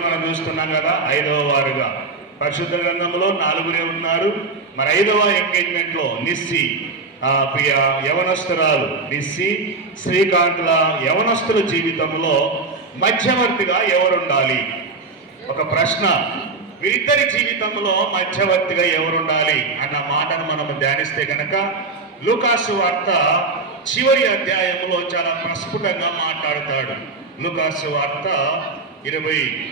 మనం చూస్తున్నాం కదా ఐదవ వారుగా. పరిశుద్ధ గ్రంథంలో నాలుగురే ఉన్నారు. మరి ఐదవ ఎంగేజ్మెంట్లో నిస్సి ప్రియ యవనస్తురాలు నిస్సి శ్రీకాంత్ల యవనస్తుల జీవితంలో మధ్యవర్తిగా ఎవరుండాలి? ఒక ప్రశ్న వీరిద్దరి జీవితంలో మధ్యవర్తిగా ఎవరుండాలి అన్న మాటను మనం ధ్యానిస్తే కనుక లూకాసు వార్త చివరి అధ్యాయంలో చాలా ప్రస్ఫుటంగా మాట్లాడతాడు. లూకాసు వార్త ఇరవై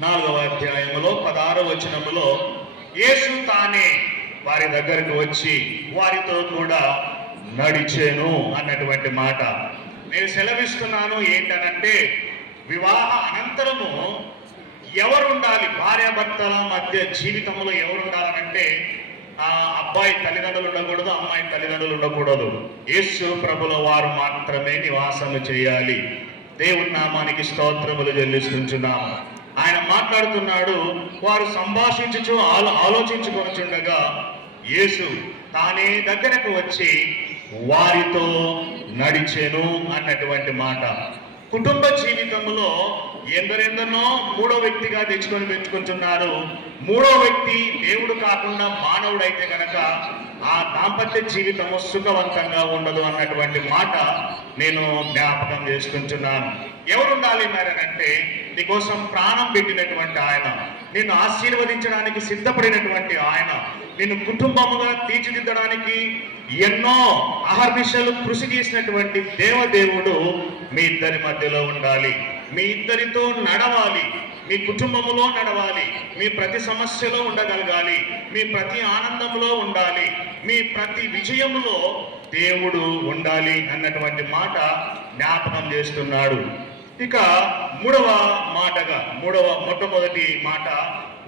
నాలుగవ అధ్యాయములో పదహారవ వచనములో యేసు తానే వారి దగ్గరకు వచ్చి వారితో కూడా నడిచేను అన్నటువంటి మాట. నేను సెలవిస్తున్నాను ఏంటనంటే వివాహ అనంతరము ఎవరుండాలి? భార్యాభర్తల మధ్య జీవితంలో ఎవరుండాలనంటే ఆ అబ్బాయి తల్లిదండ్రులు ఉండకూడదు అమ్మాయి తల్లిదండ్రులు ఉండకూడదు. యేసు ప్రభుల వారు మాత్రమే నివాసము చేయాలి. దేవుని నామానికి స్తోత్రములు చెల్లిస్తుంచున్నాము ఆయన మాట్లాడుతున్నాడు వారు సంభాషించుచు ఆలో ఆలోచించుకొనుచుండగా యేసు తానే దగ్గరకు వచ్చి వారితో నడిచెను అన్నటువంటి మాట. కుటుంబ జీవితంలో ఎందరెందరినో మూడో వ్యక్తిగా తెచ్చుకొని పెంచుకుంటున్నారు మూడో వ్యక్తి దేవుడు కాకుండా మానవుడైతే కనుక ఆ దాంపత్య జీవితము సుఖవంతంగా ఉండదు అన్నటువంటి మాట నేను జ్ఞాపకం చేసుకుంటున్నాను. ఎవరు ఉండాలి మరి అంటే నీకోసం ప్రాణం పెట్టినటువంటి ఆయన నిన్ను ఆశీర్వదించడానికి సిద్ధపడినటువంటి ఆయన నిన్ను కుటుంబముగా తీర్చిదిద్దడానికి ఎన్నో అహర్నిశలు కృషి చేసినటువంటి దేవదేవుడు మీ ఇద్దరి మధ్యలో ఉండాలి. మీ ఇద్దరితో నడవాలి. మీ కుటుంబంలో నడవాలి మీ ప్రతి సమస్యలో ఉండగలగాలి మీ ప్రతి ఆనందంలో ఉండాలి మీ ప్రతి విజయంలో దేవుడు ఉండాలి అన్నటువంటి మాట జ్ఞాపకం చేస్తున్నాడు. ఇక మూడవ మాటగా మూడవ మొట్టమొదటి మాట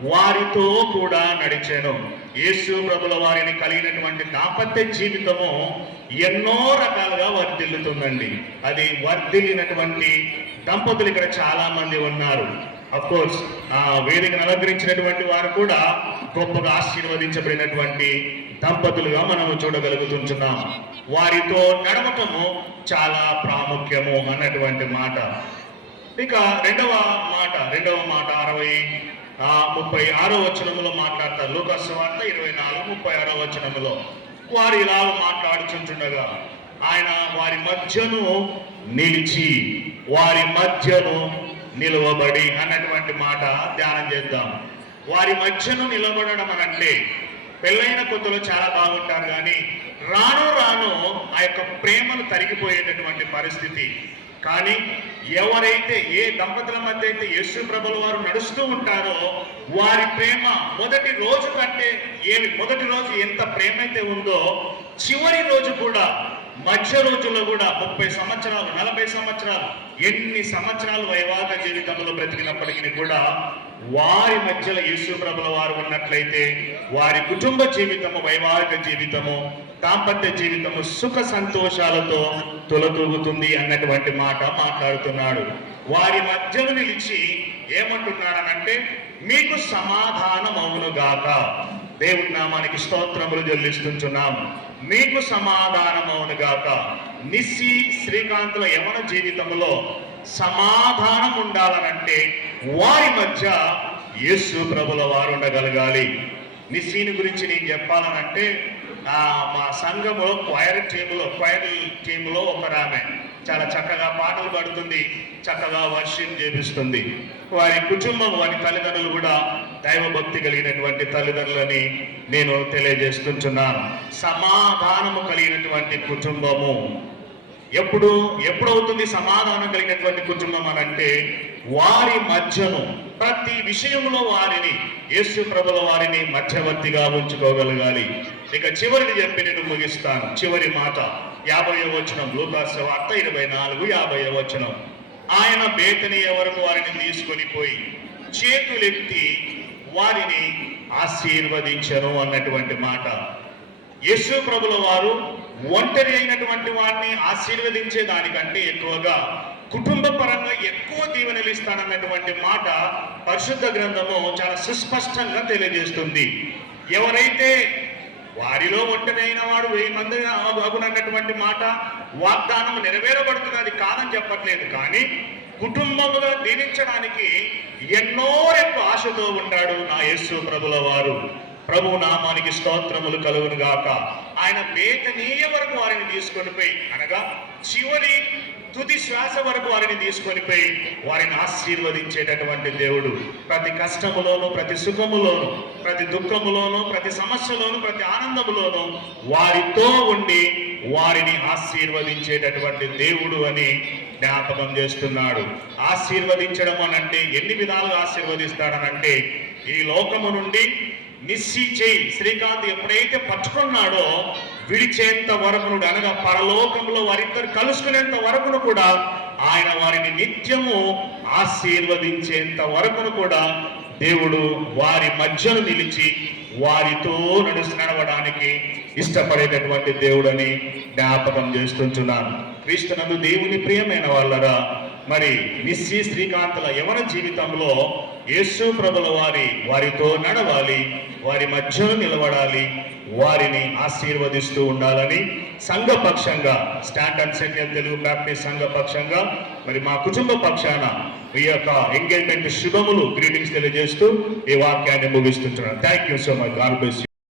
వారితో కూడా నడిచాను. యేసు ప్రభుల వారిని కలిగినటువంటి దాంపత్య జీవితము ఎన్నో రకాలుగా వర్ధిల్లుతుందండి. అది వర్ధిల్లినటువంటి దంపతులు ఇక్కడ చాలా మంది ఉన్నారు. కోర్స్ ఆ వేదికను అలంకరించినటువంటి వారు కూడా గొప్పగా ఆశీర్వదించబడినటువంటి దంపతులుగా మనము చూడగలుగుతున్నాం వారితో నడవటము చాలా ప్రాముఖ్యము అన్నటువంటి మాట. ఇక రెండవ మాట రెండవ మాట అరవై ముప్పై ఆరో వచనములో మాట్లాడతారు లోకస్వార్త ఇరవై నాలుగు ముప్పై ఆరో వచనములో. వారు ఇలా మాట్లాడుచుంటుండగా ఆయన వారి మధ్యను నిలిచి వారి మధ్యను నిలువబడి అన్నటువంటి మాట ధ్యానం చేద్దాం. వారి మధ్యను నిలబడడం అని అంటే పెళ్ళైన కొత్తలో చాలా బాగుంటారు కానీ రాను రాను ఆ యొక్క ప్రేమను తరిగిపోయేటటువంటి పరిస్థితి. కానీ ఎవరైతే ఏ దంపతుల మధ్య అయితే యశు ప్రభుల వారు నడుస్తూ ఉంటారో వారి ప్రేమ మొదటి రోజు కంటే ఏమి మొదటి రోజు ఎంత ప్రేమ అయితే ఉందో చివరి రోజు కూడా మధ్య రోజుల్లో కూడా ముప్పై సంవత్సరాలు నలభై సంవత్సరాలు ఎన్ని సంవత్సరాలు వైవాహిక జీవితంలో బ్రతికినప్పటికీ కూడా వారి మధ్యలో యేసు ప్రభుల వారు ఉన్నట్లయితే వారి కుటుంబ జీవితము వైవాహిక జీవితము దాంపత్య జీవితము సుఖ సంతోషాలతో తొలతూగుతుంది అన్నటువంటి మాట మాట్లాడుతున్నాడు. వారి మధ్యలో నిలిచి ఏమంటున్నాడనంటే మీకు సమాధానం అవునుగాక దేవుడి నామానికి స్తోత్రములు చెల్లిస్తుంటున్నాం. మీకు సమాధానమవునుగాక నిస్సి శ్రీకాంతుల యమన జీవితంలో సమాధానం ఉండాలనంటే వారి మధ్య యేసు ప్రభుల వారు ఉండగలగాలి. నిస్సీని గురించి నేను చెప్పాలనంటే మా సంఘములో క్వైర్ టీంలో క్వైర్ టీములో ఒకరామె. చాలా చక్కగా పాటలు పాడుతుంది చక్కగా వర్షం చేపిస్తుంది. వారి కుటుంబం వారి తల్లిదండ్రులు కూడా దైవభక్తి కలిగినటువంటి తల్లిదండ్రులని నేను తెలియజేస్తుంటున్నాను సమాధానము కలిగినటువంటి కుటుంబము. ఎప్పుడు ఎప్పుడవుతుంది సమాధానం కలిగినటువంటి కుటుంబం అని అంటే వారి మధ్యను ప్రతి విషయంలో వారిని యేసు ప్రభుల వారిని మధ్యవర్తిగా ఉంచుకోగలగాలి. ఇక చివరిని చెప్పి నేను ముగిస్తాను. చివరి మాట యాభై వచనం. లూకాస్ వార్త ఇరవై నాలుగు యాభై వచనం. ఆయన బేతని ఎవరు వారిని తీసుకొని పోయి చేతులెత్తి వారిని ఆశీర్వదించను అన్నటువంటి మాట. యేసు ప్రభుల వారు ఒంటరి అయినటువంటి వారిని ఆశీర్వదించే దానికంటే ఎక్కువగా కుటుంబ పరంగా ఎక్కువ దీవెనలు ఇస్తానన్నటువంటి మాట పరిశుద్ధ గ్రంథము చాలా సుస్పష్టంగా తెలియజేస్తుంది. ఎవరైతే వారిలో ఒంటనైన వాడు వెయ్యి మంది అగునన్నటువంటి మాట వాగ్దానం నెరవేరబడుతున్నది కాదని చెప్పట్లేదు. కానీ కుటుంబముగా దీవించడానికి ఎన్నో రెట్లు ఆశతో ఉన్నాడు నా యేసు ప్రభుల వారు ప్రభు నామానికి స్తోత్రములు కలుగును గాక. ఆయన వేతనీయ వరకు వారిని తీసుకొని పోయి అనగా చివరి తుది శ్వాస వరకు వారిని తీసుకొని పోయి వారిని ఆశీర్వదించేటటువంటి దేవుడు. ప్రతి కష్టములోను ప్రతి సుఖములోను ప్రతి దుఃఖములోను ప్రతి సమస్యలోను ప్రతి ఆనందములోను వారితో ఉండి వారిని ఆశీర్వదించేటటువంటి దేవుడు అని జ్ఞాపకం చేస్తున్నాడు. ఆశీర్వదించడం అనంటే ఎన్ని విధాలుగా ఆశీర్వదిస్తాడనంటే ఈ లోకము నుండి నిస్సి చేయి. శ్రీకాంత్ ఎప్పుడైతే పట్టుకున్నాడో విడిచేంత వరకునుడు అనగా పరలోకంలో వారిద్దరు కలుసుకునేంత వరకును కూడా ఆయన వారిని నిత్యము ఆశీర్వదించేంత వరకును కూడా దేవుడు వారి మధ్యను నిలిచి వారితో నడుస్తు నడవడానికి ఇష్టపడేటటువంటి దేవుడని జ్ఞాపకం చేస్తుంటున్నాను. క్రీస్తునందు దేవుని ప్రియమైన వాళ్ళరా మరి నిస్సి శ్రీకాంతుల యవన జీవితంలో యేసు ప్రభుల వారి వారితో నడవాలి. వారి మధ్యలో నిలబడాలి. వారిని ఆశీర్వదిస్తూ ఉండాలని సంఘపక్షంగా stand and second Telugu Baptist సంఘపక్షంగా మరి మా కుటుంబ పక్షాన ఈ యొక్క ఎంగేజ్మెంట్ శుభములు గ్రీటింగ్స్ తెలియజేస్తూ ఈ వాక్యాన్ని ముగిస్తుంటున్నాను. Thank you so much God